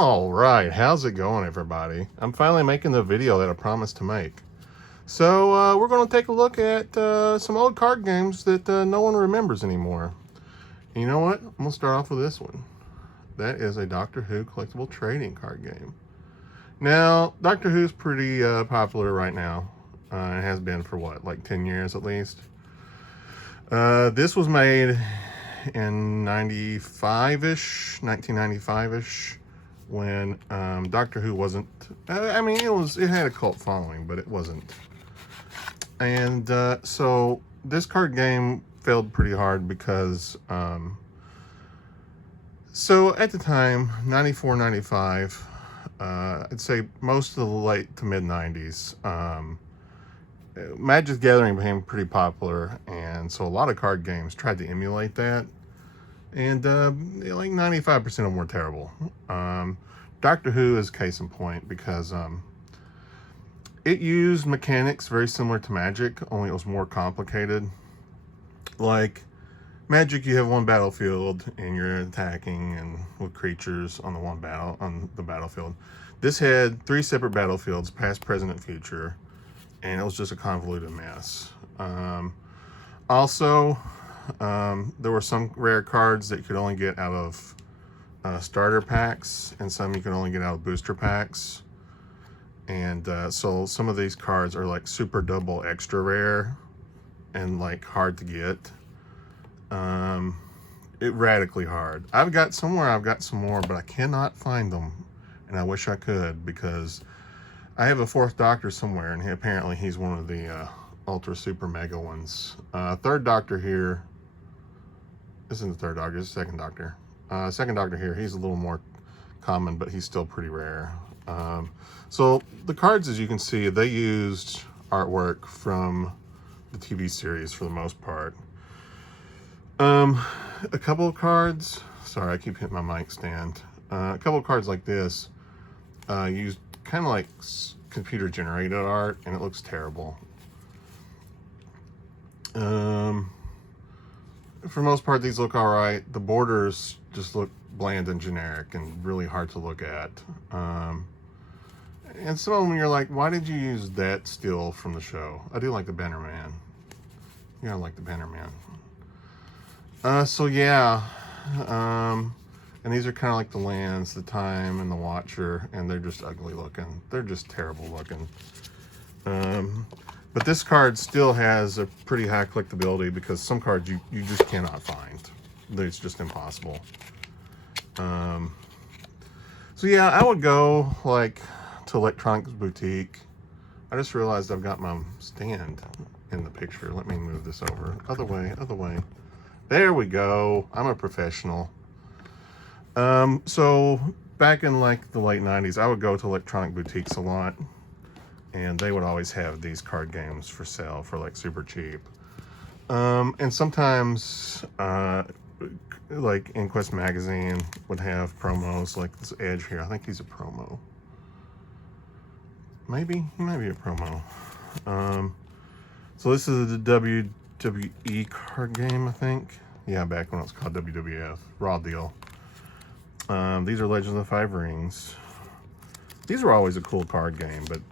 All right, how's it going, everybody? I'm finally making the video that I promised to make. So we're going to take a look at some old card games that no one remembers anymore. And you know what? I'm going to start off with this one. That is a Doctor Who collectible trading card game. Now, Doctor Who's pretty popular right now. It has been for what, like 10 years at least? This was made in 95-ish, 1995-ish. When Doctor Who wasn't, I mean, it had a cult following, but it wasn't. And so this card game failed pretty hard because, so at the time, 94, 95, I'd say most of the late to mid 90s, Magic the Gathering became pretty popular, and so a lot of card games tried to emulate that. And like 95% of them were terrible. Doctor Who is case in point because it used mechanics very similar to Magic, only it was more complicated. Like Magic, you have one battlefield and you're attacking and with creatures on the battlefield. This had 3 separate battlefields, past, present, and future, and it was just a convoluted mess. Also, there were some rare cards that you could only get out of starter packs, and some you can only get out of booster packs. And so some of these cards are like super double extra rare and like hard to get. It radically hard. I've got some more, but I cannot find them, and I wish I could, because I have a 4th Doctor somewhere, and apparently he's one of the ultra super mega ones. 3rd Doctor here. This isn't the 3rd Doctor, it's the 2nd Doctor. 2nd Doctor here, he's a little more common, but he's still pretty rare. So the cards, as you can see, they used artwork from the TV series for the most part. A couple of cards, sorry, I keep hitting my mic stand. A couple of cards like this used kind of like computer generated art, and it looks terrible. For the most part, these look all right. The borders just look bland and generic and really hard to look at. And some of them you're like, why did you use that still from the show? I do like the Banner Man. Yeah, I like the Banner Man. So yeah, and these are kind of like the Lands, the Time, and the Watcher, and they're just ugly looking. They're just terrible looking. But this card still has a pretty high collectability because some cards you just cannot find. It's just impossible. So yeah, I would go like to Electronics Boutique. I just realized I've got my stand in the picture. Let me move this over. Other way, other way. There we go. I'm a professional. So back in like the late 90s, I would go to Electronic Boutiques a lot, and they would always have these card games for sale for like super cheap. And sometimes like Inquest magazine would have promos, like this Edge here. I think he's a promo. Maybe he might be a promo. So this is the WWE card game, I think. Yeah, back when it was called WWF. Raw deal. These are Legends of the 5 Rings. These were always a cool card game, but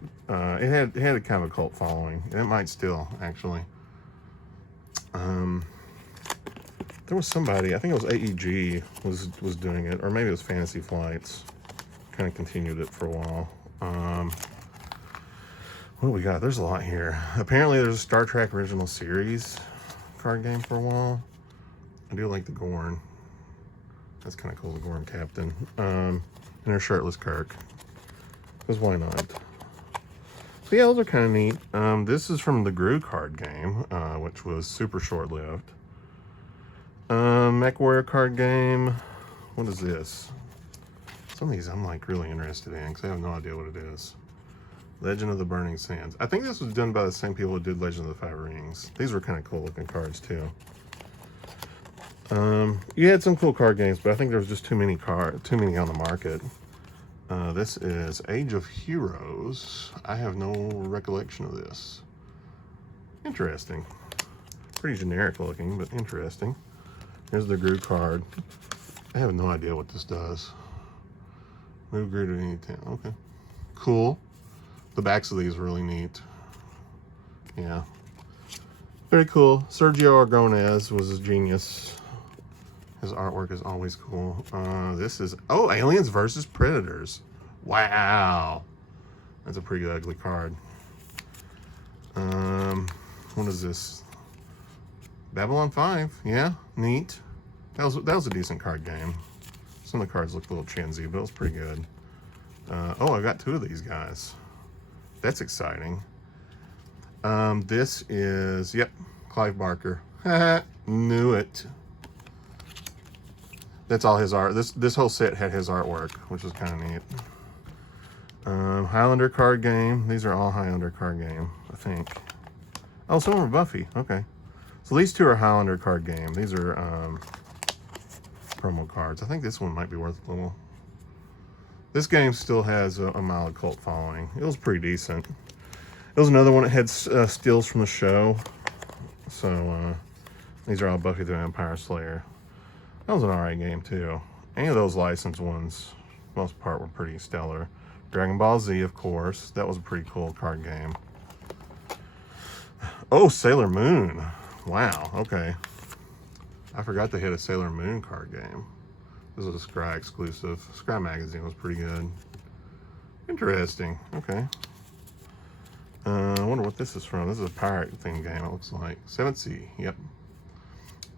it had a kind of a cult following, and it might still, actually. There was somebody, I think it was AEG was doing it, or maybe it was Fantasy Flights. Kind of continued it for a while. What do we got? There's a lot here. Apparently there's a Star Trek original series card game for a while. I do like the Gorn. That's kind of cool, the Gorn Captain. And there's Shirtless Kirk. Because why not? So yeah, those are kind of neat. This is from the Gru card game, which was super short-lived. Mech Warrior card game. What is this? Some of these I'm like really interested in because I have no idea what it is. Legend of the Burning Sands. I think this was done by the same people who did Legend of the 5 Rings. These were kind of cool looking cards too. You had some cool card games, but I think there was just too many on the market. This is Age of Heroes. I have no recollection of this. Interesting. Pretty generic looking, but interesting. Here's the Gru card. I have no idea what this does. Move grid at any time. Okay. Cool. The backs of these are really neat. Yeah. Very cool. Sergio Aragonés was a genius. His artwork is always cool. This is... Oh, Aliens versus Predators. Wow. That's a pretty ugly card. What is this? Babylon 5. Yeah, neat. That was a decent card game. Some of the cards looked a little chinsy, but it was pretty good. Oh, I got two of these guys. That's exciting. This is, yep, Clive Barker. Knew it. That's all his art. This whole set had his artwork, which was kind of neat. Highlander card game. These are all Highlander card game, I think. Oh, some are Buffy. Okay. So these two are Highlander card game. These are promo cards. I think this one might be worth a little. This game still has a mild cult following. It was pretty decent. It was another one that had steals from the show. So these are all Buffy the Vampire Slayer. That was an alright game too. Any of those licensed ones, for the most part, were pretty stellar. Dragon Ball Z, of course. That was a pretty cool card game. Oh, Sailor Moon. Wow, okay. I forgot they had a Sailor Moon card game. This was a Scry exclusive. Scry magazine was pretty good. Interesting, okay. I wonder what this is from. This is a pirate theme game, it looks like. 7th Sea, yep.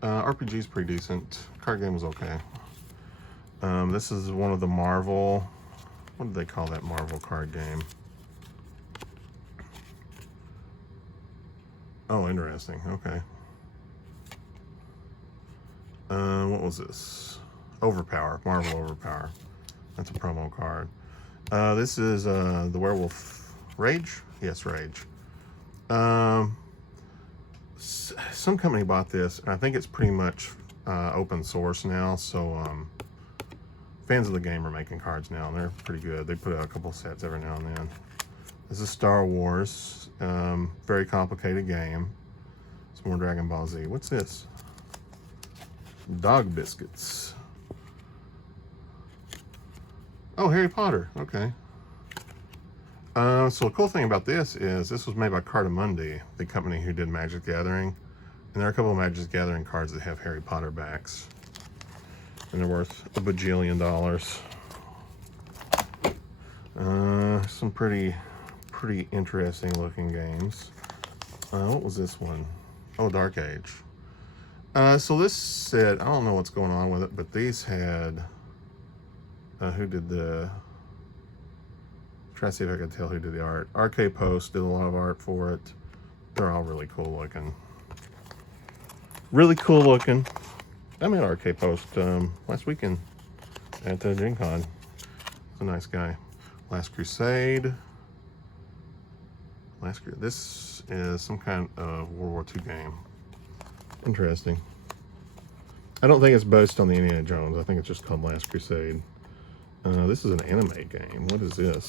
RPG's pretty decent. Card game was okay. This is one of the Marvel... What did they call that Marvel card game? Oh, interesting. Okay. What was this? Overpower. Marvel Overpower. That's a promo card. This is the Werewolf Rage? Yes, Rage. Some company bought this, and I think it's pretty much open source now, so fans of the game are making cards now, and they're pretty good. They put out a couple sets every now and then. This is Star Wars. Very complicated game. Some more Dragon Ball Z. What's this? Dog biscuits. Oh, Harry Potter. Okay. So the cool thing about this is this was made by Cartamundi, the company who did Magic the Gathering. And there are a couple of Magic the Gathering cards that have Harry Potter backs. And they're worth a bajillion dollars. Some pretty interesting looking games. What was this one? Oh, Dark Age. So this set, I don't know what's going on with it, but these had, who did the, try to see if I can tell who did the art. RK Post did a lot of art for it. They're all really cool looking. Really cool looking. I met RK Post last weekend at Gen Con. He's a nice guy. Last Crusade. This is some kind of World War II game. Interesting. I don't think it's based on the Indiana Jones. I think it's just called Last Crusade. This is an anime game. What is this?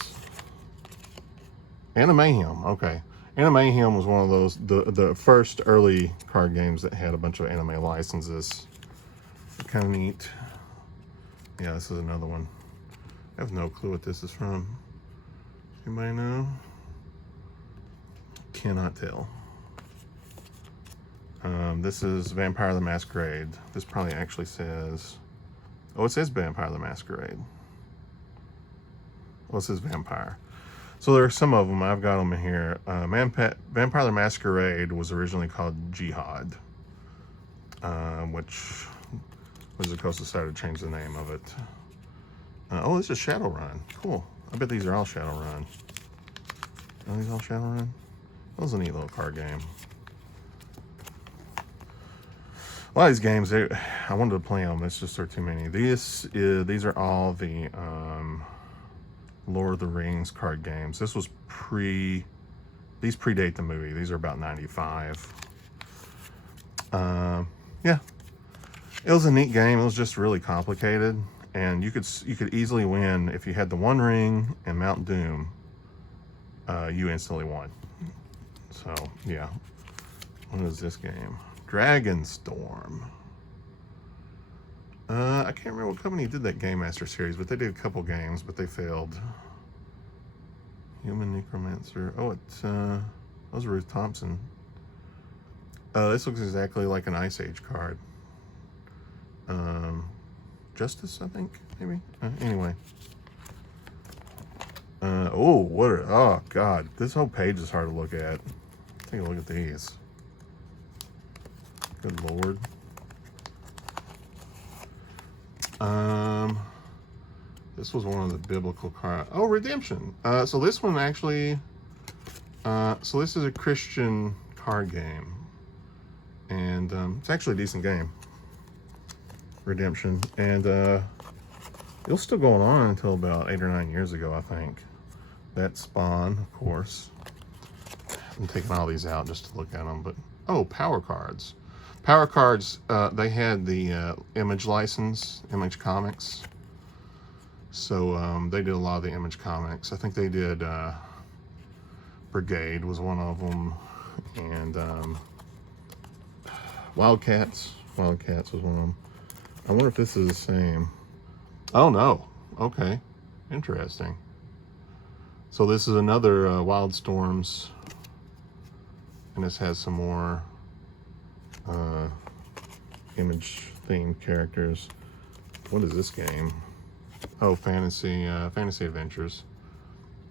Animahium. Okay. Animahium was one of those, the first early card games that had a bunch of anime licenses. Kind of neat. Yeah, this is another one. I have no clue what this is from. Anybody know? Cannot tell. This is Vampire the Masquerade. This probably actually says... Oh, it says Vampire the Masquerade. Well, it says Vampire. So there are some of them. I've got them in here. Vampire the Masquerade was originally called Jihad, which Wizard Coast decided to change the name of it. Oh, this is Shadowrun. Cool. I bet these are all Shadowrun. Are these all Shadowrun? That was a neat little card game. A lot of these games, I wanted to play them. It's just there are too many. These are all the Lord of the Rings card games. This was these predate the movie. These are about 95. Yeah, it was a neat game. It was just really complicated, and you could easily win if you had the One Ring and Mount Doom. You instantly won. So yeah, what is this game? Dragon Storm. I can't remember what company did that Game Master series, but they did a couple games, but they failed. Human Necromancer. Oh, it's that was Ruth Thompson. This looks exactly like an Ice Age card. Justice, I think, maybe. Anyway. Oh, oh God, this whole page is hard to look at. Take a look at these. Good Lord. This was one of the biblical cards. Oh, Redemption. So this one actually, so this is a Christian card game. And it's actually a decent game. Redemption. And it was still going on until about 8 or 9 years ago, I think. That Spawn, of course. I'm taking all these out just to look at them. But, oh, Power Cards. Power Cards, they had the Image license, Image Comics. So they did a lot of the Image Comics. I think they did Brigade was one of them. And Wildcats. Wildcats was one of them. I wonder if this is the same. Oh, no. Okay. Interesting. So this is another Wildstorms. And this has some more Image-themed characters. What is this game? Oh, Fantasy Adventures.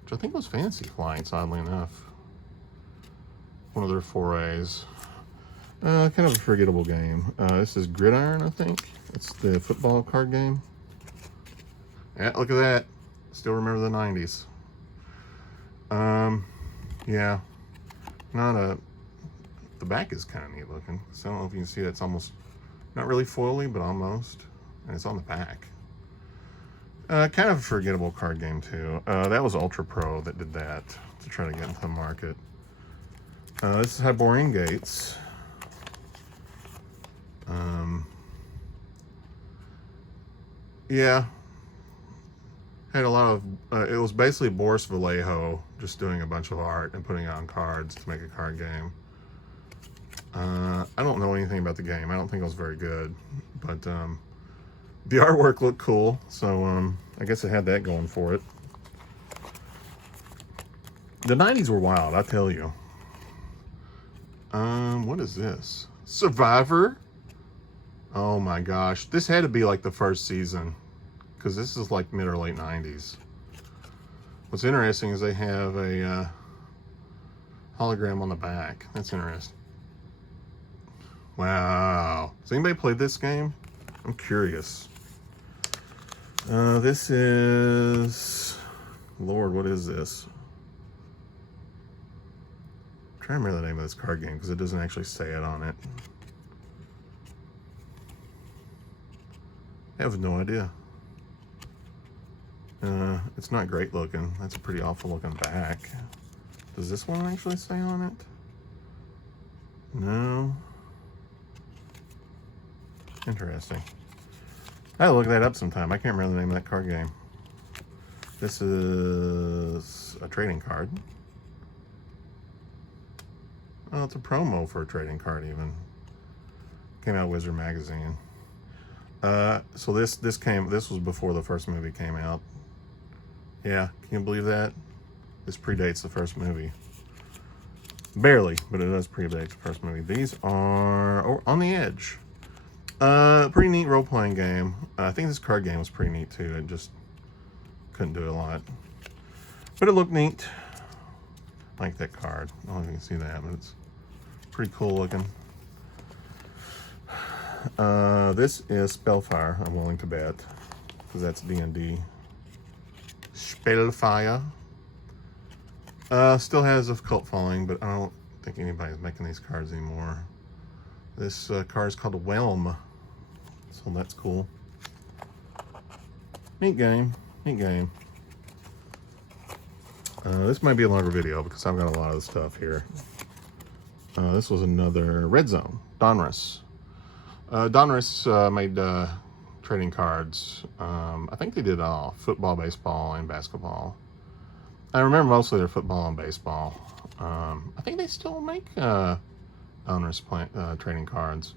Which I think was Fantasy Flights, oddly enough. One of their forays. Kind of a forgettable game. This is Gridiron, I think. It's the football card game. Yeah, look at that. Still remember the 90s. Yeah. The back is kind of neat looking. So I don't know if you can see that's almost, not really foily, but almost. And it's on the back. Kind of a forgettable card game too. That was Ultra Pro that did that to try to get into the market. This is Hyborian Gates. Yeah. Had a lot of, it was basically Boris Vallejo just doing a bunch of art and putting it on cards to make a card game. I don't know anything about the game. I don't think it was very good, but the artwork looked cool, so I guess it had that going for it. The 90s were wild, I tell you. What is this? Survivor? Oh my gosh. This had to be like the first season, because this is like mid or late 90s. What's interesting is they have a hologram on the back. That's interesting. Wow. Has anybody played this game? I'm curious. This is... Lord, what is this? I'm trying to remember the name of this card game because it doesn't actually say it on it. I have no idea. It's not great looking. That's a pretty awful looking back. Does this one actually say on it? No. Interesting. I gotta look that up sometime. I can't remember the name of that card game. This is a trading card. Oh, it's a promo for a trading card even. Came out of Wizard Magazine. So this was before the first movie came out. Yeah, can you believe that? This predates the first movie. Barely, but it does predate the first movie. These are On the Edge. Pretty neat role-playing game. I think this card game was pretty neat too. It just couldn't do a lot. But it looked neat. I like that card. I don't know if you can see that, but it's pretty cool looking. This is Spellfire, I'm willing to bet, because that's D&D. Spellfire. Still has a cult following, but I don't think anybody's making these cards anymore. This card is called Whelm, so that's cool. Neat game, neat game. This might be a longer video because I've got a lot of stuff here. This was another Red Zone, Donruss. Donruss made trading cards. I think they did all football, baseball, and basketball. I remember mostly their football and baseball. I think they still make Donruss trading cards.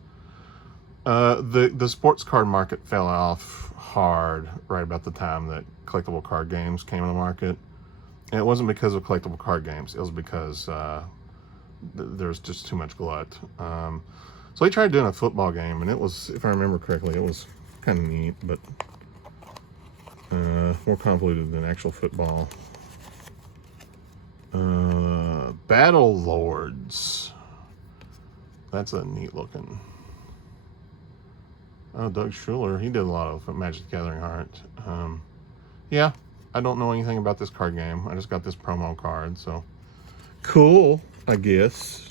The sports card market fell off hard right about the time that collectible card games came on the market. And it wasn't because of collectible card games. It was because there's just too much glut. So he tried doing a football game, and it was, if I remember correctly, it was kind of neat, but more convoluted than actual football. Battle Lords. That's a neat looking. Oh, Doug Schuler, he did a lot of Magic the Gathering art. Yeah, I don't know anything about this card game. I just got this promo card, so cool, I guess.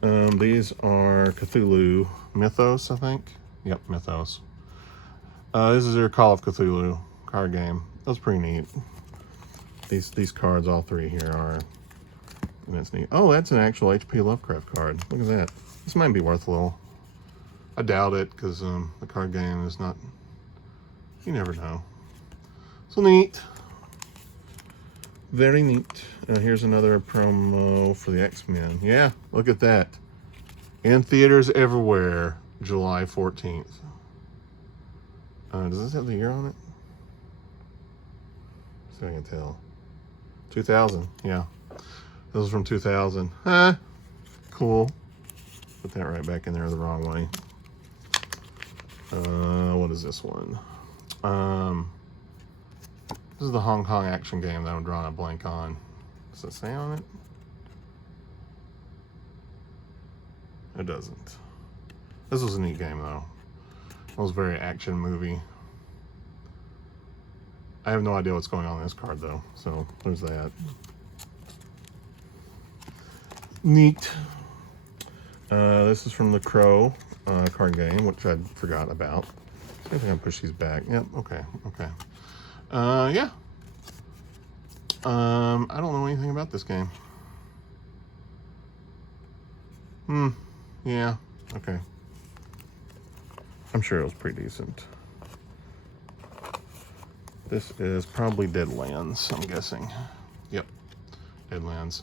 These are Cthulhu Mythos, I think. Yep, Mythos. This is your Call of Cthulhu card game. That was pretty neat. These cards, all three here are. And that's neat. Oh, that's an actual H.P. Lovecraft card. Look at that. This might be worth a little. I doubt it, because the card game is not. You never know. So neat. Very neat. Here's another promo for the X-Men. Yeah, look at that. In theaters everywhere, July 14th. Does this have the year on it? See if I can tell. 2000, yeah. This was from 2000. Cool. Put that right back in there the wrong way. What is this one? This is the Hong Kong action game that I'm drawing a blank on. Does it say on it? It doesn't. This was a neat game though. It was a very action movie. I have no idea what's going on in this card though, so there's that. Neat. This is from the Crow card game, which I forgot about. See if I can push these back. Yep, okay. Yeah. I don't know anything about this game. Yeah, okay. I'm sure it was pretty decent. This is probably Deadlands, I'm guessing. Yep, Deadlands.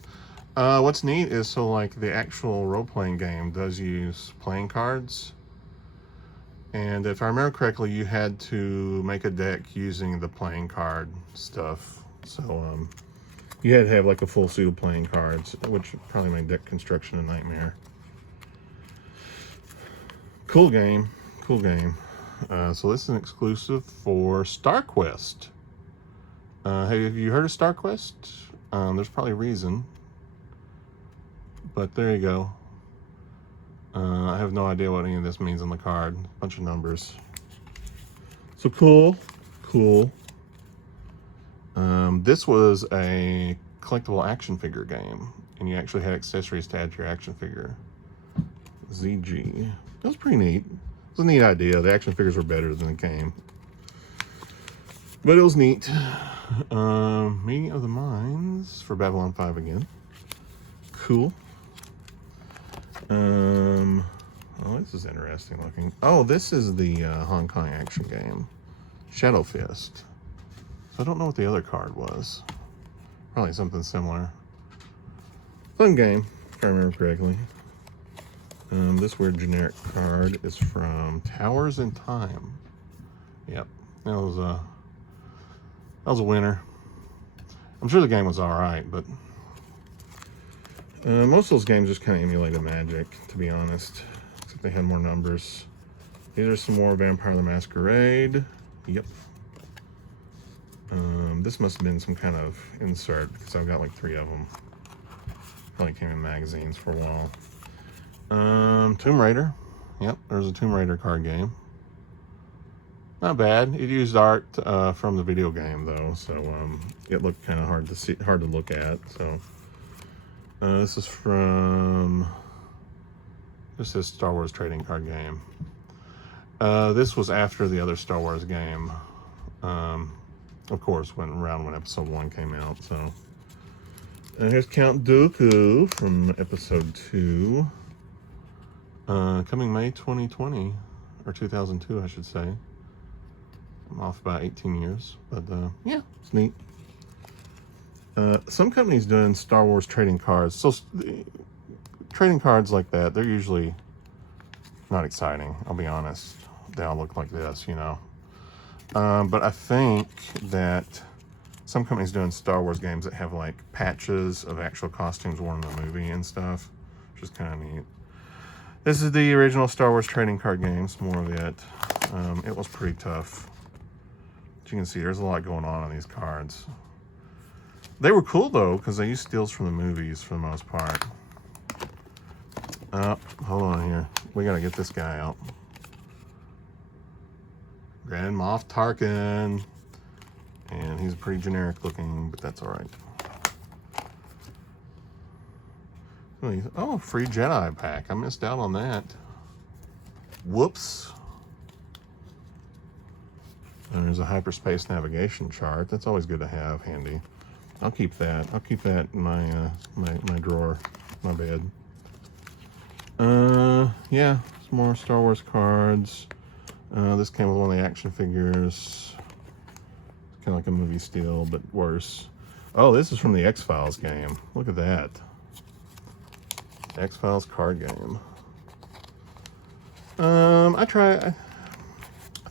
What's neat is, so like the actual role-playing game does use playing cards. And if I remember correctly, you had to make a deck using the playing card stuff. So you had to have like a full suit of playing cards, which probably made deck construction a nightmare. Cool game, cool game. So this is an exclusive for StarQuest. Have you heard of StarQuest? There's probably a reason. But there you go. I have no idea what any of this means on the card. Bunch of numbers. So cool. This was a collectible action figure game, and you actually had accessories to add to your action figure. ZG. That was pretty neat. It was a neat idea. The action figures were better than the game, but it was neat. Meeting of the Minds for Babylon 5 again. Cool. Oh, this is interesting looking. Oh, this is the Hong Kong action game, Shadow Fist. So I don't know what the other card was. Probably something similar. Fun game, if I remember correctly. This weird generic card is from Towers in Time. Yep, that was a winner. I'm sure the game was all right, but most of those games just kind of emulated Magic, to be honest. Except they had more numbers. These are some more Vampire the Masquerade. Yep. This must have been some kind of insert, because I've got like 3 of them. Probably came in magazines for a while. Tomb Raider. Yep, there's a Tomb Raider card game. Not bad. It used art from the video game though, so it looked kind of hard to look at. So this is from. This is Star Wars trading card game. This was after the other Star Wars game. Of course, went around when Episode 1 came out. So here's Count Dooku from Episode 2. Coming May 2020, or 2002, I should say. I'm off about 18 years, but yeah, it's neat. Some companies doing Star Wars trading cards. So trading cards like that, they're usually not exciting, I'll be honest. They all look like this, you know. But I think that some companies doing Star Wars games that have like patches of actual costumes worn in the movie and stuff, which is kind of neat. This is the original Star Wars trading card games, more of it. It was pretty tough. As you can see, there's a lot going on these cards. They were cool though, because they used steals from the movies for the most part. Hold on here. We gotta get this guy out. Grand Moff Tarkin. And he's pretty generic looking, but that's alright. Oh, free Jedi pack. I missed out on that. Whoops. And there's a hyperspace navigation chart. That's always good to have handy. I'll keep that. I'll keep that in my my drawer, my bed. Yeah, some more Star Wars cards. This came with one of the action figures. Kind of like a movie steal, but worse. Oh, this is from the X-Files game. Look at that. X-Files card game. I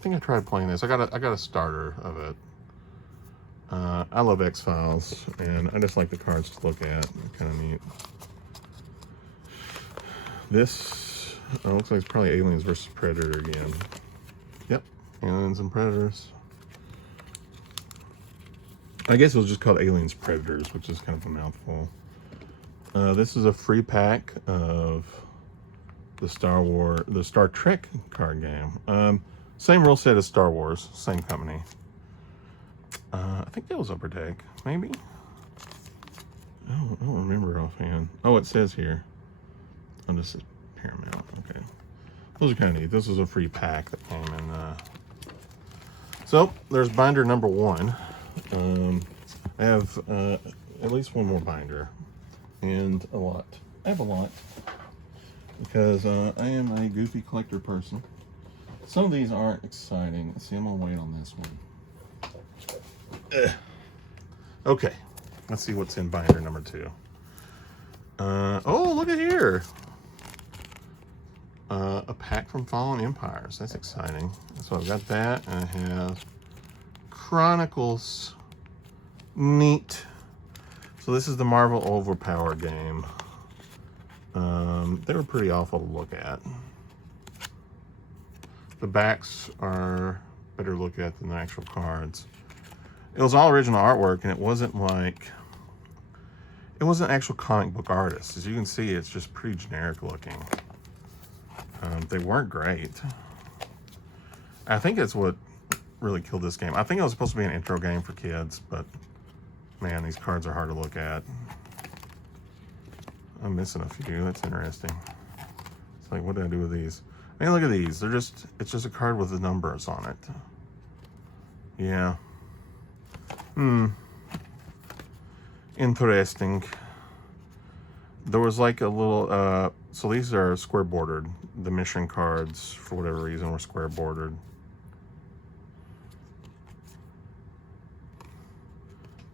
think I tried playing this. I got a starter of it. I love X-Files, and I just like the cards to look at. Kind of neat. This looks like it's probably Aliens versus Predator again. Yep, Aliens and Predators. I guess it was just called Aliens Predators, which is kind of a mouthful. This is a free pack of the Star Trek card game. Same rule set as Star Wars, same company. I think that was Upper Deck, maybe? I don't remember offhand. Oh, it says here. Oh, this is Paramount, okay. Those are kind of neat. This is a free pack that came in. So, there's binder number 1. I have at least one more binder. And a lot. I have a lot. Because I am a goofy collector person. Some of these aren't exciting. Let's see, I'm gonna wait on this one. Okay, let's see what's in binder number 2. Oh, look at here. A pack from Fallen Empires. That's exciting. So I've got that, and I have Chronicles. Neat. So this is the Marvel Overpower game. They were pretty awful to look at. The backs are better to look at than the actual cards. It was all original artwork, and it wasn't actual comic book artists. As you can see, it's just pretty generic looking. They weren't great. I think that's what really killed this game. I think it was supposed to be an intro game for kids, but man, these cards are hard to look at. I'm missing a few. That's interesting. It's like, what did I do with these? I mean, look at these. It's just a card with the numbers on it. Yeah. Interesting. There was like a little, so these are square bordered. The mission cards, for whatever reason, were square bordered.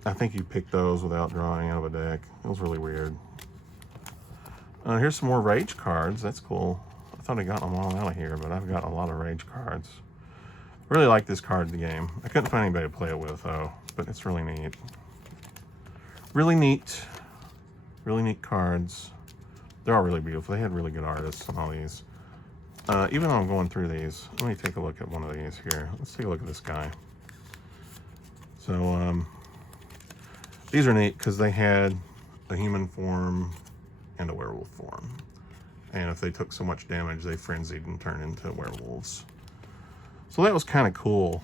I think you picked those without drawing out of a deck. It was really weird. Here's some more Rage cards. That's cool. I thought I got them all out of here, but I've got a lot of Rage cards. Really like this card in the game. I couldn't find anybody to play it with, though, but it's really neat. Really neat. Really neat cards. They're all really beautiful. They had really good artists on all these. Even though I'm going through these, let me take a look at one of these here. Let's take a look at this guy. So, these are neat because they had a human form and a werewolf form. And if they took so much damage, they frenzied and turned into werewolves. So that was kind of cool.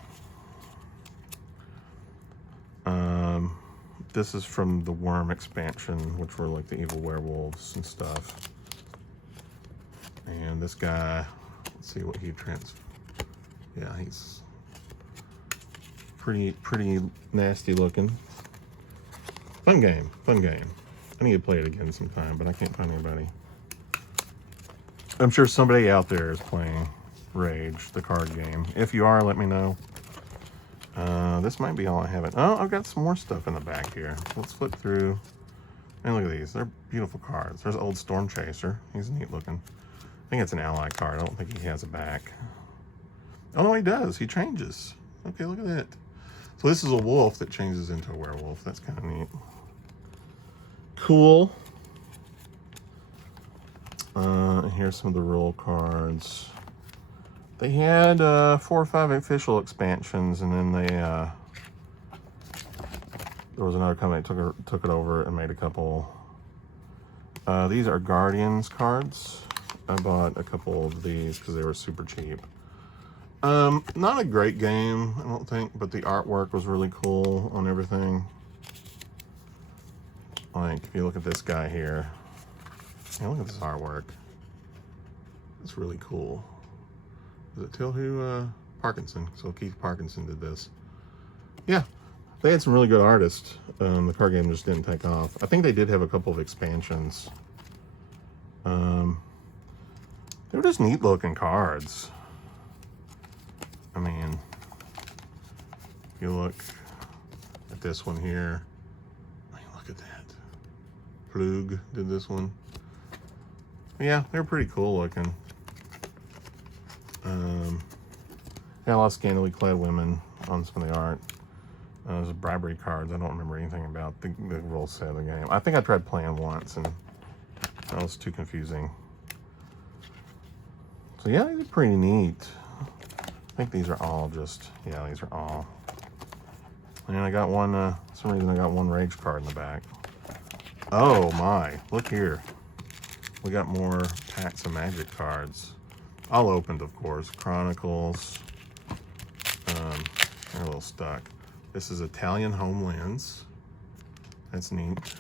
This is from the Worm expansion, which were like the evil werewolves and stuff. And this guy, let's see what he yeah, he's pretty nasty looking. Fun game, fun game. I need to play it again sometime, but I can't find anybody. I'm sure somebody out there is playing Rage, the card game. If you are, let me know. This might be all I have. Oh, I've got some more stuff in the back here. Let's flip through. And look at these. They're beautiful cards. There's Old Storm Chaser. He's neat looking. think it's an ally card. I don't think he has a back. Oh no, he does. He changes. Okay, look at that. So this is a wolf that changes into a werewolf. That's kind of neat. Cool. Here's some of the rule cards. They had 4 or 5 official expansions, and then they there was another company that took it over and made a couple. These are Guardians cards. I bought a couple of these because they were super cheap. Not a great game, I don't think, but the artwork was really cool on everything. Like, if you look at this guy here, yeah, look at this artwork. It's really cool. Does it tell who? Parkinson. So Keith Parkinson did this. Yeah, they had some really good artists. The card game just didn't take off. I think they did have a couple of expansions. They were just neat looking cards. I mean, if you look at this one here, I mean, look at that. Plug did this one. Yeah, they're pretty cool looking. Got a lot of scantily clad women on some of the art. There's bribery cards I don't remember anything about the rule set of the game. I think I tried playing once and that was too confusing. So yeah, these are pretty neat. I think these are all just, yeah, these are all. And I got one, for some reason I got one rage card in the back. Oh my, look here. We got more packs of magic cards. All opened, of course. Chronicles. They're a little stuck. This is Italian Homelands. That's neat. Let's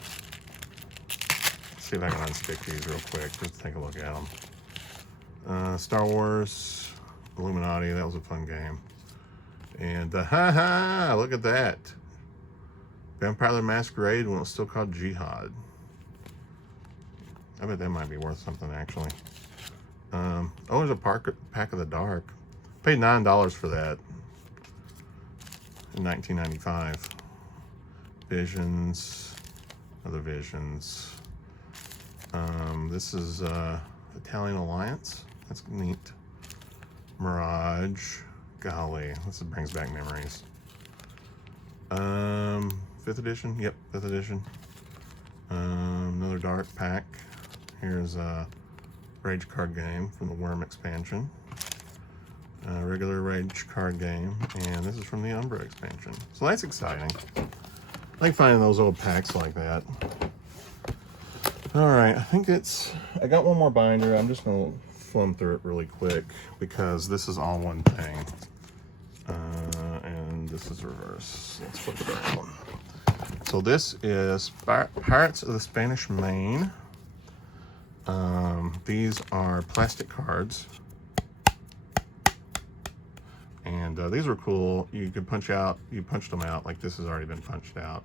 see if I can unstick these real quick. Just take a look at them. Star Wars, Illuminati. That was a fun game. And haha, look at that. Vampire the Masquerade when it was still called Jihad. I bet that might be worth something actually. Oh, there's a Pack of the Dark. Paid $9 for that in 1995. Visions, other Visions. This is Italian Alliance. That's neat. Mirage. Golly, this brings back memories. 5th edition. Yep, 5th edition. Another Dark pack. Here's a Rage card game from the Worm expansion. Regular Rage card game, and this is from the Umbra expansion. So that's exciting. I like finding those old packs like that. All right, I think I got one more binder. I'm just gonna flum through it really quick because this is all one thing. And this is reverse. Let's flip it around. So this is Pirates of the Spanish Main. These are plastic cards. And these were cool. You could punched them out, like this has already been punched out.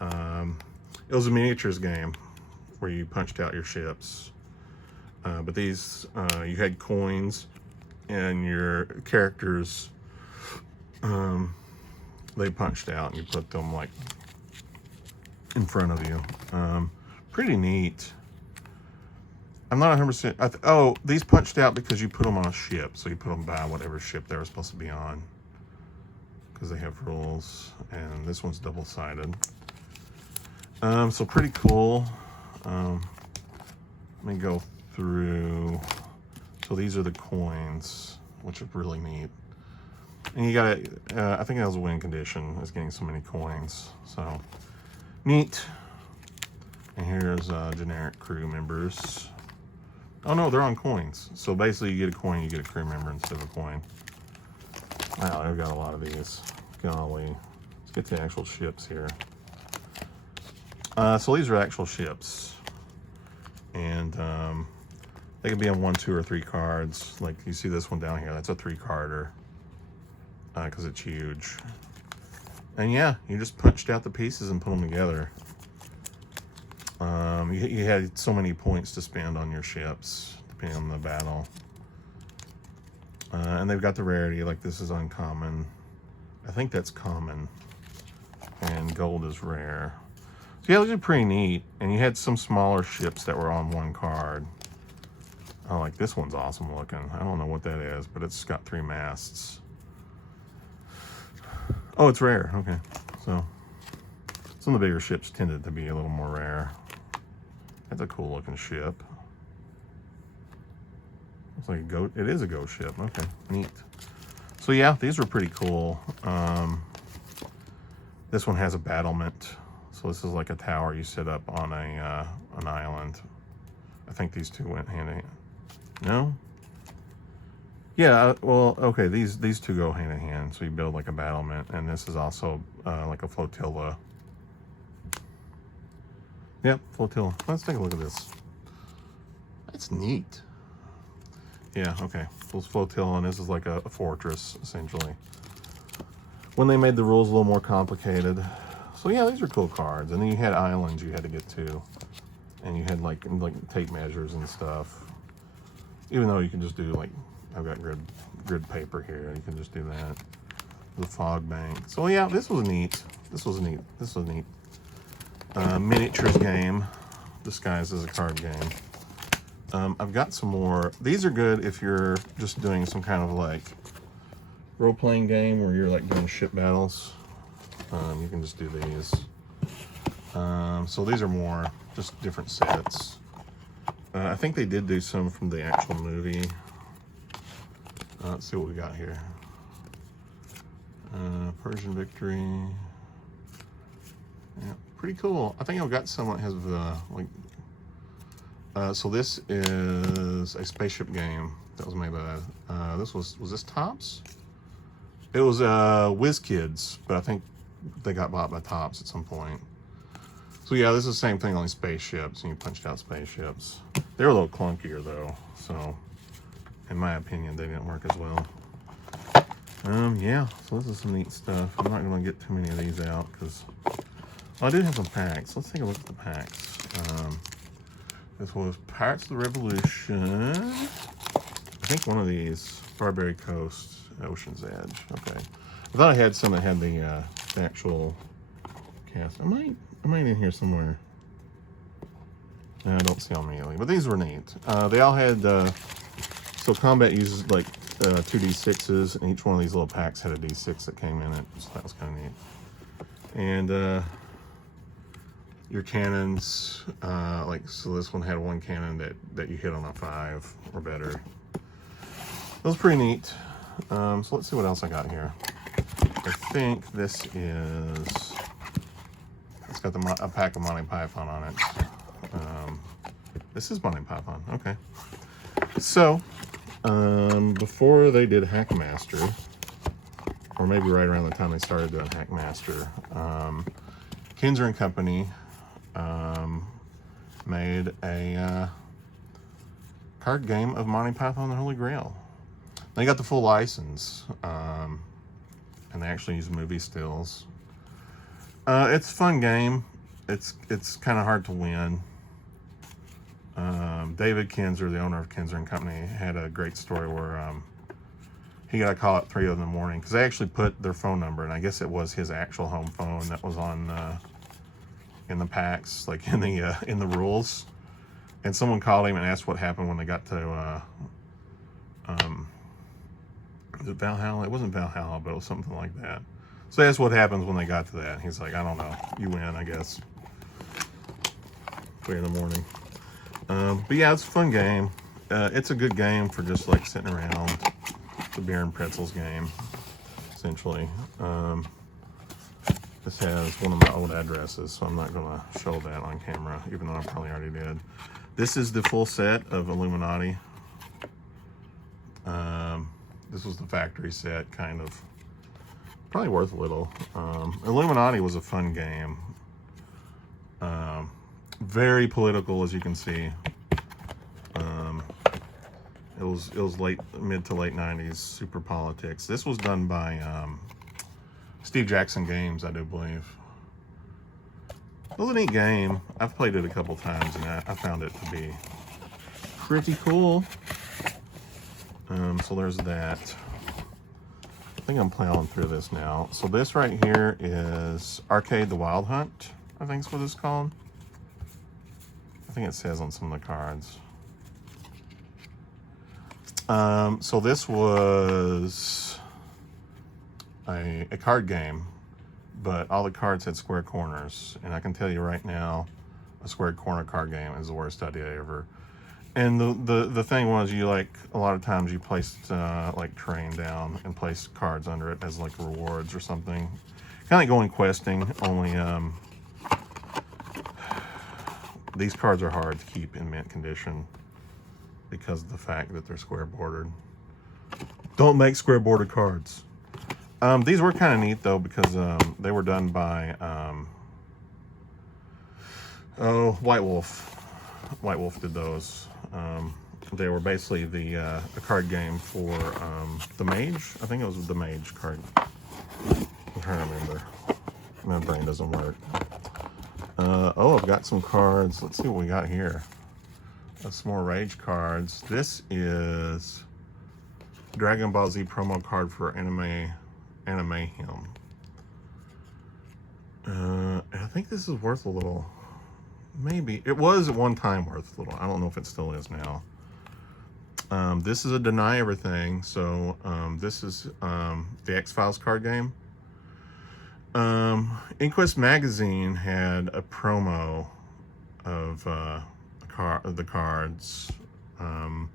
It was a miniatures game where you punched out your ships. But these, you had coins and your characters, they punched out and you put them like in front of you. Pretty neat. I'm not 100%. Oh, these punched out because you put them on a ship. So you put them by whatever ship they were supposed to be on. Because they have rules. And this one's double-sided. So pretty cool. Let me go through. So these are the coins, which are really neat. And you got I think that was a win condition, is getting so many coins. So neat. And here's generic crew members. Oh no, they're on coins. So basically you get a coin, you get a crew member instead of a coin. Wow, they've got a lot of these. Golly. Let's get to the actual ships here. So these are actual ships. And they can be on 1, 2, or 3 cards. Like you see this one down here, that's a 3-carder. Because it's huge. And yeah, you just punched out the pieces and put them together. You had so many points to spend on your ships, depending on the battle. And they've got the rarity, like this is uncommon. I think that's common. And gold is rare. So yeah, those are pretty neat. And you had some smaller ships that were on 1 card. Oh, like this one's awesome looking. I don't know what that is, but it's got 3 masts. Oh, it's rare. Okay, so some of the bigger ships tended to be a little more rare. That's a cool looking ship. It's like a goat. It is a ghost ship. Okay, neat. So yeah, these are pretty cool. This one has a battlement. So this is like a tower you set up on an island. I think these two went hand in hand. No? Yeah, well, okay, these two go hand in hand. So you build like a battlement, and this is also like a flotilla. Yep, flotilla. Let's take a look at this. That's neat. Yeah, okay. So it's flotilla, and this is like a fortress, essentially. When they made the rules a little more complicated. So yeah, these are cool cards. And then you had islands you had to get to. And you had like tape measures and stuff. Even though you can just do like, I've got grid paper here. You can just do that. The fog bank. So yeah, this was neat. This was neat. This was neat. Miniatures game disguised as a card game. I've got some more. These are good if you're just doing some kind of like role-playing game where you're like doing ship battles. You can just do these. So these are more just different sets. I think they did do some from the actual movie. Let's see what we got here. Persian Victory. Yeah, pretty cool. I think I've got some that has like. So this is a spaceship game that was made by. Was this Topps? It was WizKids, but I think they got bought by Topps at some point. So yeah, this is the same thing, only spaceships, and you punched out spaceships. They're a little clunkier though, so in my opinion, they didn't work as well. Yeah, so this is some neat stuff. I'm not going to get too many of these out because I do have some packs. Let's take a look at the packs. This was Pirates of the Revolution. I think one of these, Barbary Coast, Ocean's Edge. Okay, I thought I had some that had the actual cast. I might in here somewhere. I don't see them immediately, but these were neat. They all had, so combat uses like 2d6s, and each one of these little packs had a d6 that came in it, so that was kind of neat. And your cannons, like, so this one had one cannon that you hit on a 5 or better. That was pretty neat. So let's see what else I got here. I think this is, it's got a pack of Monty Python on it. This is Monty Python, okay. So, before they did Hackmaster, or maybe right around the time they started doing Hackmaster, Kinzer and Company made a card game of Monty Python and the Holy Grail. They got the full license, and they actually use movie stills. It's a fun game. It's kind of hard to win. David Kinzer, the owner of Kinzer and Company, had a great story where he got a call at 3 in the morning because they actually put their phone number, and I guess it was his actual home phone that was on in the packs, like in the rules. And someone called him and asked what happened when they got to is it Valhalla? It wasn't Valhalla, but it was something like that. So that's what happens when they got to that. He's like, I don't know, you win, I guess. 3 in the morning. But yeah, it's a fun game. It's a good game for just like sitting around. The beer and pretzels game, essentially. This has one of my old addresses, so I'm not going to show that on camera, even though I probably already did. This is the full set of Illuminati. This was the factory set, kind of. Probably worth a little. Illuminati was a fun game. Very political, as you can see. It was mid to late 90s, super politics. This was done by Steve Jackson Games, I do believe. It was a neat game. I've played it a couple times, and I found it to be pretty cool. So there's that. I think I'm plowing through this now. So this right here is Arcade the Wild Hunt, I think is what it's called. I think it says on some of the cards. So this was a card game, but all the cards had square corners. And I can tell you right now, a square corner card game is the worst idea ever. And the thing was, you like, a lot of times you placed like terrain down and placed cards under it as like rewards or something. Kind of like going questing, only these cards are hard to keep in mint condition because of the fact that they're square bordered. Don't make square bordered cards. These were kind of neat though, because they were done by White Wolf. White Wolf did those. They were basically a card game for the Mage. I think it was the Mage card. I'm trying to remember. My brain doesn't work. Oh, I've got some cards. Let's see what we got here. Some more Rage cards. This is Dragon Ball Z promo card for Anime Him. And I think this is worth a little. Maybe. It was at one time worth a little. I don't know if it still is now. This is a Deny Everything. So this is the X-Files card game. Inquest Magazine had a promo of the cards. And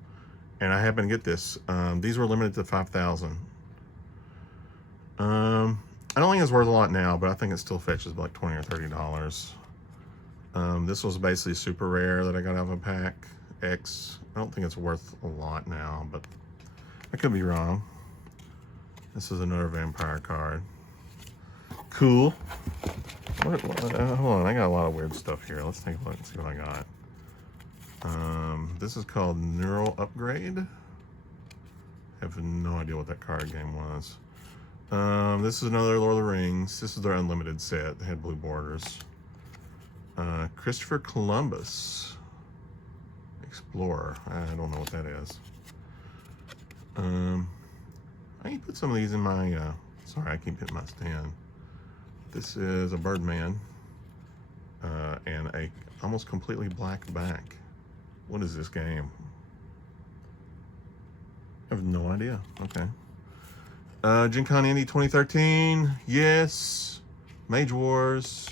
I happened to get this. These were limited to 5,000. I don't think it's worth a lot now, but I think it still fetches like $20 or $30. This was basically super rare that I got out of a pack. X. I don't think it's worth a lot now, but I could be wrong. This is another vampire card. Cool. Hold on, I got a lot of weird stuff here. Let's take a look and see what I got. This is called Neural Upgrade. I have no idea what that card game was. This is another Lord of the Rings. This is their unlimited set. They had blue borders. Christopher Columbus Explorer. I don't know what that is. I can put some of these in my sorry, I keep hitting my stand. This is a Birdman and a almost completely black back. What is this game? I have no idea. Okay. Gen Con Indy 2013. Yes. Mage Wars.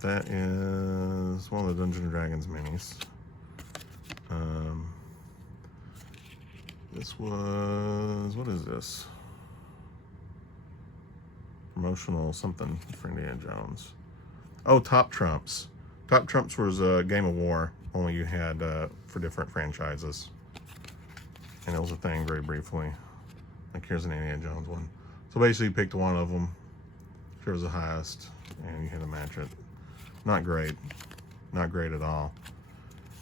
That is one of the Dungeons & Dragons minis. This was, what is this? Promotional something for Indiana Jones. Oh, Top Trumps. Top Trumps was a game of war, only you had for different franchises. And it was a thing very briefly. Like here's an Indiana Jones one. So basically you picked one of them, whichever was the highest, and you had to match it. Not great. Not great at all.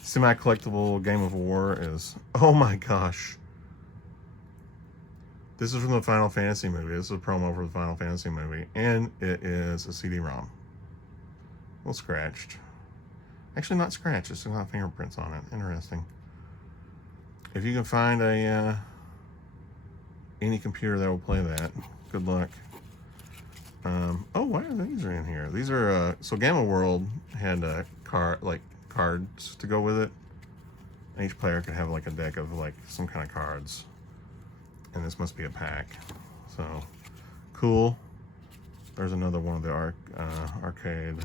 Semi-collectible Game of War is, oh my gosh. This is from the Final Fantasy movie. This is a promo for the Final Fantasy movie. And it is a CD-ROM. A little scratched. Actually not scratched, it's got fingerprints on it. Interesting. If you can find any computer that will play that, good luck. Oh, why are these in here? These are so Gamma World had cards to go with it. And each player could have like a deck of like some kind of cards, and this must be a pack. So cool. There's another one of the arcade.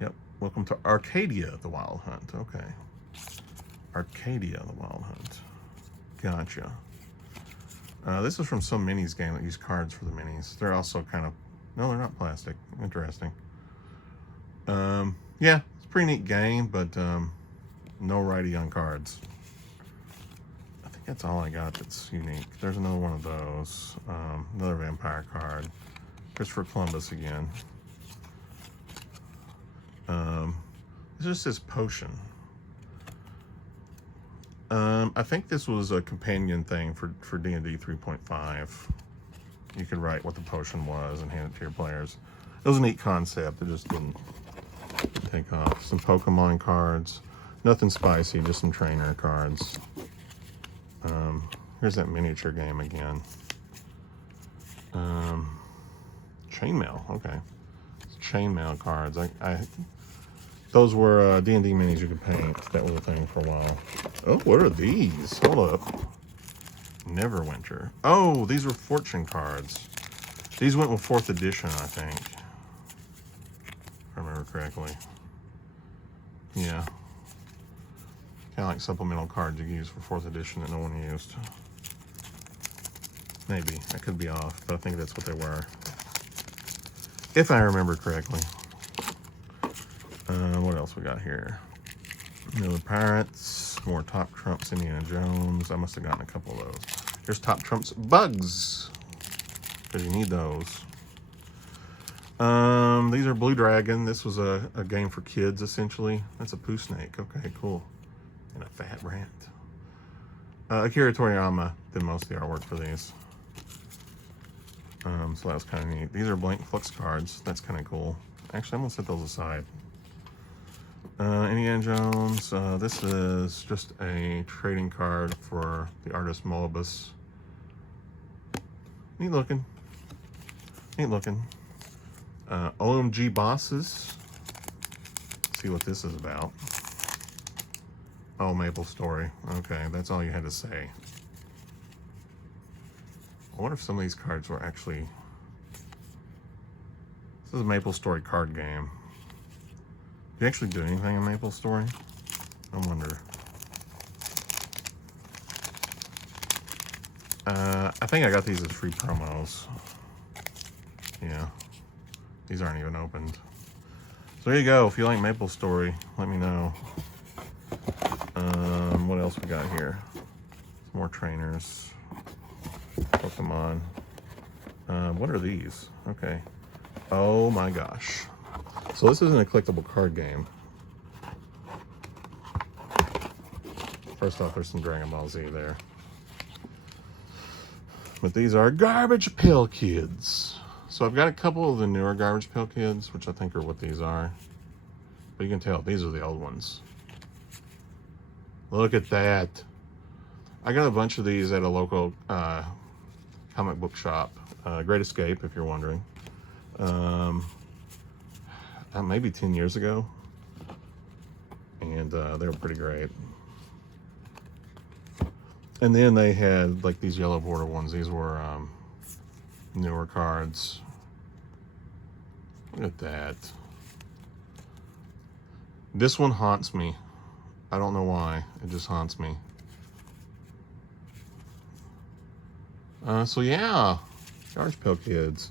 Yep. Welcome to Arcadia, the Wild Hunt. Okay. Arcadia, the Wild Hunt. Gotcha. This is from some minis game that use cards for the minis. They're also kind of, no, they're not plastic. Interesting. Yeah, it's a pretty neat game, but no righty on cards. I think that's all I got that's unique. There's another one of those. Another vampire card. Christopher Columbus again. This just says potion. I think this was a companion thing for D&D 3.5. You could write what the potion was and hand it to your players. It was a neat concept. It just didn't take off. Some Pokemon cards. Nothing spicy, just some trainer cards. Here's that miniature game again. Chainmail, okay. It's chainmail cards. Those were D&D minis you could paint. That was a thing for a while. Oh, what are these? Hold up. Neverwinter. Oh, these were fortune cards. These went with 4th edition, I think. If I remember correctly. Yeah. Kind of like supplemental cards you use for 4th edition that no one used. Maybe. I could be off, but I think that's what they were. If I remember correctly. What else we got here? The Pirates. More Top Trumps, Indiana Jones. I must have gotten a couple of those. Here's Top Trumps Bugs. Because you need those. These are Blue Dragon. This was a game for kids, essentially. That's a poo snake. Okay, cool. And a fat rat. Akira Toriyama did most of the artwork for these. So that was kind of neat. These are blank flux cards. That's kind of cool. Actually, I'm going to set those aside. Indiana Jones. This is just a trading card for the artist Moebius. Neat looking. Neat looking. OMG Bosses. Let's see what this is about. Oh, Maple Story. Okay, that's all you had to say. I wonder if some of these cards were actually... This is a Maple Story card game. Do you actually do anything in Maple Story? I wonder. I think I got these as free promos. Yeah. These aren't even opened. So there you go. If you like Maple Story, let me know. What else we got here? Some more trainers. Pokemon. What are these? Okay. Oh my gosh. So this isn't a collectible card game. First off, there's some Dragon Ball Z there. But these are Garbage Pail Kids. So I've got a couple of the newer Garbage Pail Kids, which I think are what these are. But you can tell, these are the old ones. Look at that. I got a bunch of these at a local comic book shop. Great Escape, if you're wondering. Maybe 10 years ago. And they were pretty great. And then they had like these yellow border ones. These were newer cards. Look at that. This one haunts me. I don't know why. It just haunts me. So yeah, Garbage Pail Kids.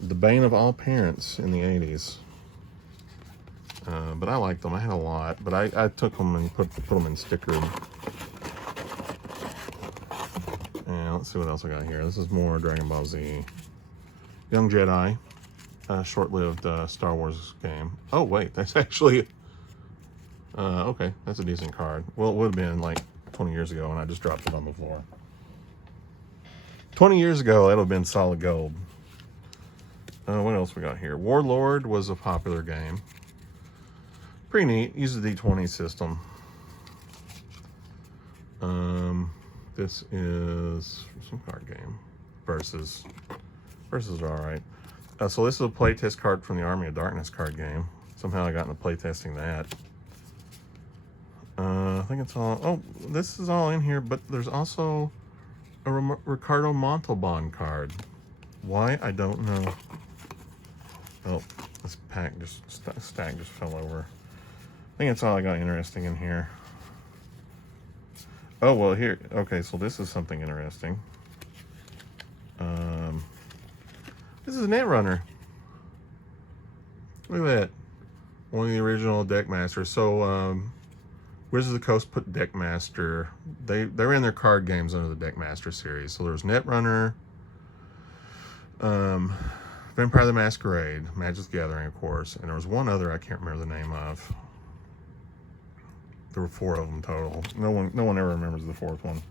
The bane of all parents in the 80s. But I liked them. I had a lot. But I took them and put them in stickered. And let's see what else I got here. This is more Dragon Ball Z. Young Jedi. Short-lived Star Wars game. Oh, wait. That's actually... okay. That's a decent card. Well, it would have been like 20 years ago, and I just dropped it on the floor. 20 years ago, that would have been solid gold. What else we got here? Warlord was a popular game. Pretty neat. Uses the D20 system. This is some card game. Versus are alright. So this is a playtest card from the Army of Darkness card game. Somehow I got into playtesting that. I think it's all... Oh, this is all in here, but there's also a Ricardo Montalban card. Why? I don't know. Oh, this pack just... stack just fell over. I think that's all I got interesting in here. Oh, well, here... Okay, so this is something interesting. This is Netrunner. Look at that. One of the original Deckmasters. So, Wizards of the Coast put Deckmaster. They ran their card games under the Deckmaster series. So there's Netrunner, Vampire the Masquerade, Magic's Gathering, of course, and there was one other I can't remember the name of. There were 4 of them total. No one ever remembers the 4th one.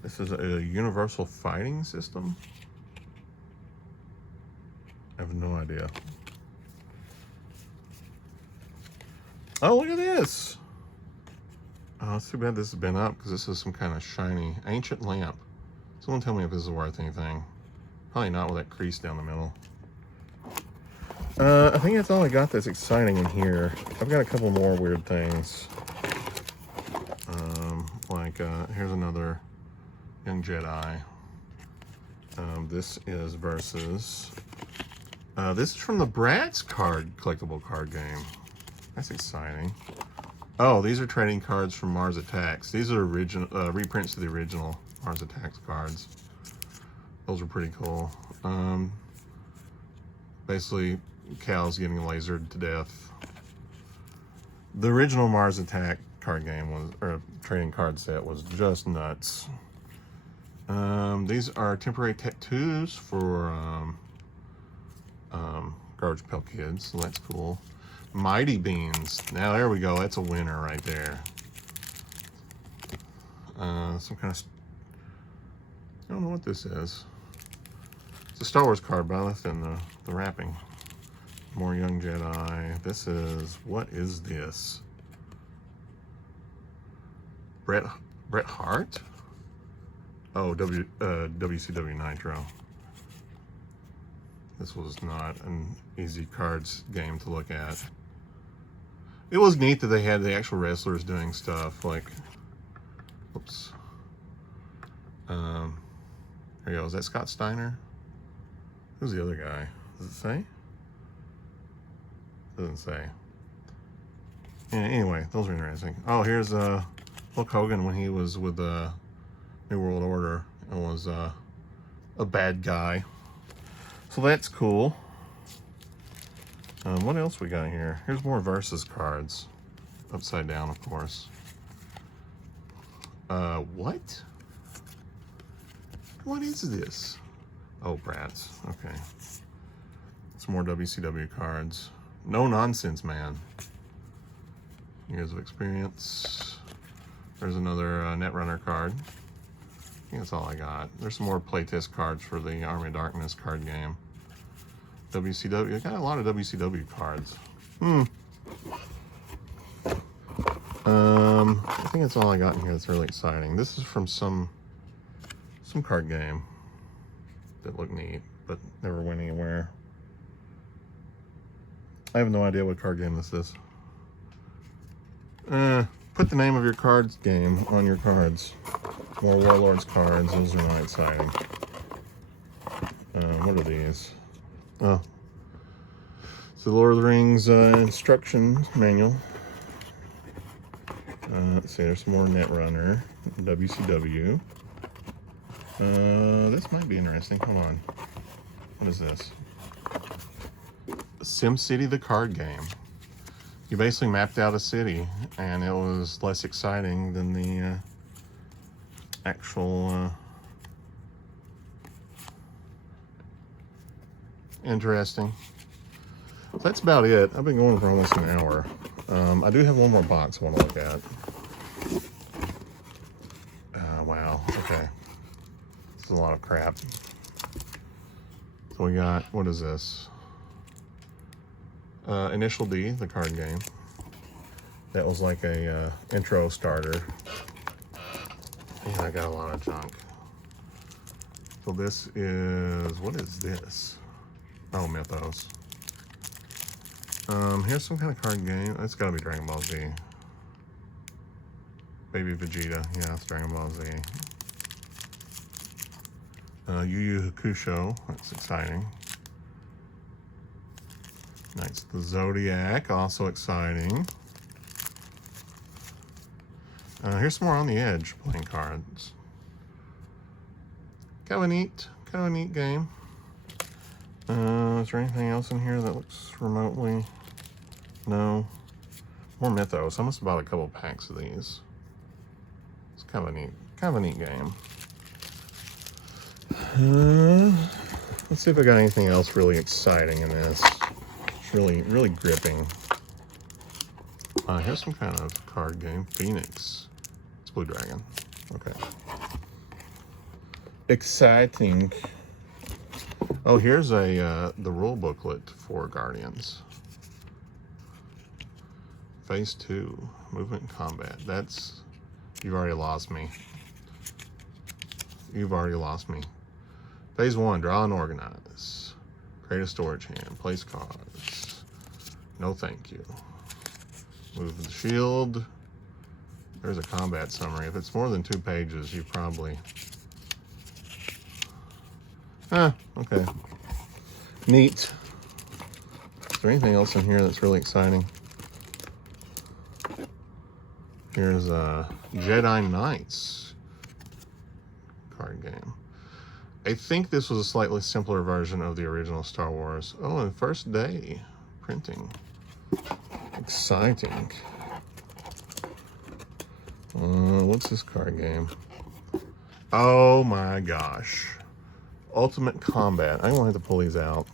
This is a universal fighting system. I have no idea. Oh, look at this. Oh, it's too bad this has been up because this is some kind of shiny ancient lamp. Someone tell me if this is worth anything. Probably not with that crease down the middle. I think that's all I got that's exciting in here. I've got a couple more weird things. Here's another Young Jedi. This is versus... this is from the Bratz collectible card game. That's exciting. Oh, these are trading cards from Mars Attacks. These are original reprints of the original Mars Attacks cards. Those are pretty cool. Basically, Cal's getting lasered to death. The original Mars Attack card game was, or trading card set, was just nuts. These are temporary tattoos for Garbage Pail Kids, so that's cool. Mighty Beans. Now there we go. That's a winner right there. Some kind of... I don't know what this is. It's a Star Wars card, but I left in the wrapping. More Young Jedi. This is... What is this? Bret Hart? Oh, WCW Nitro. This was not an easy cards game to look at. It was neat that they had the actual wrestlers doing stuff like... Oops. There you go. Is that Scott Steiner? Who's the other guy? Does it say? Doesn't say. Yeah, anyway, those are interesting. Oh, here's Hulk Hogan when he was with the New World Order and was a bad guy. So that's cool. What else we got here? Here's more Versus cards. Upside down, of course. What? What is this? Oh, Bratz. Okay. Some more WCW cards. No Nonsense Man. Years of experience. There's another Netrunner card. I think that's all I got. There's some more playtest cards for the Army of Darkness card game. WCW. I got a lot of WCW cards. I think that's all I got in here that's really exciting. This is from some card game that looked neat, but never went anywhere. I have no idea what card game this is. Put the name of your cards game on your cards. More Warlords cards. Those are not exciting. What are these? Oh. It's the Lord of the Rings instruction manual. Let's see, there's some more Netrunner. WCW. This might be interesting. Hold on. What is this? SimCity the card game. You basically mapped out a city, and it was less exciting than the actual interesting. So that's about it. I've been going for almost an hour. I do have one more box I want to look at. Wow. Okay. This is a lot of crap. So we got, what is this? Initial D, the card game. That was like a intro starter. Yeah, I got a lot of junk. So this is, what is this? Oh, Mythos. Here's some kind of card game. It's gotta be Dragon Ball Z. Baby Vegeta, yeah, it's Dragon Ball Z. Yu Yu Hakusho, that's exciting. Nice. The Zodiac, also exciting. Here's some more On the Edge playing cards. Kind of a neat game. Is there anything else in here that looks remotely? No. More Mythos. I must have bought a couple packs of these. It's kind of a neat game. Let's see if I got anything else really exciting in this. It's really gripping. Here's some kind of card game. Phoenix. It's Blue Dragon. Okay. Exciting. Oh, here's the rule booklet for Guardians. Phase 2, movement and combat. That's, you've already lost me. You've already lost me. Phase 1, draw and organize. Create a storage hand. Place cards. No thank you. Move the shield. There's a combat summary. If it's more than 2 pages, you probably... okay. Neat. Is there anything else in here that's really exciting? Here's Jedi Knights card game. I think this was a slightly simpler version of the original Star Wars. Oh, and first day printing. Exciting. What's this card game? Oh my gosh. Ultimate Combat. I'm going to have to pull these out.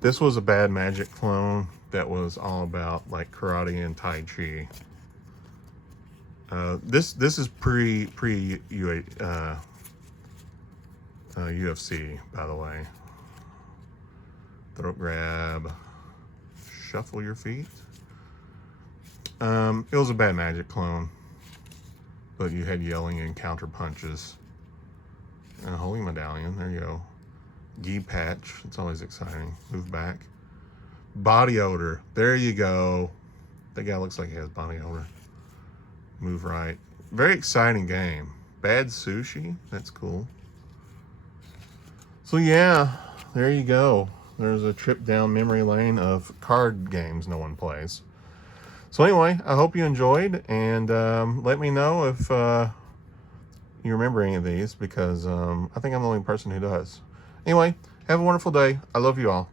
This was a Bad Magic clone that was all about like karate and Tai Chi. This is pre UFC, by the way. Throat grab, shuffle your feet. It was a Bad Magic clone, but you had yelling and counter punches. And a holy medallion, there you go. Gi patch, it's always exciting. Move back. Body odor, there you go. That guy looks like he has body odor. Move right. Very exciting game. Bad sushi, that's cool. So yeah, there you go. There's a trip down memory lane of card games no one plays. So anyway, I hope you enjoyed, and let me know if you remember any of these, because I think I'm the only person who does. Anyway, have a wonderful day. I love you all.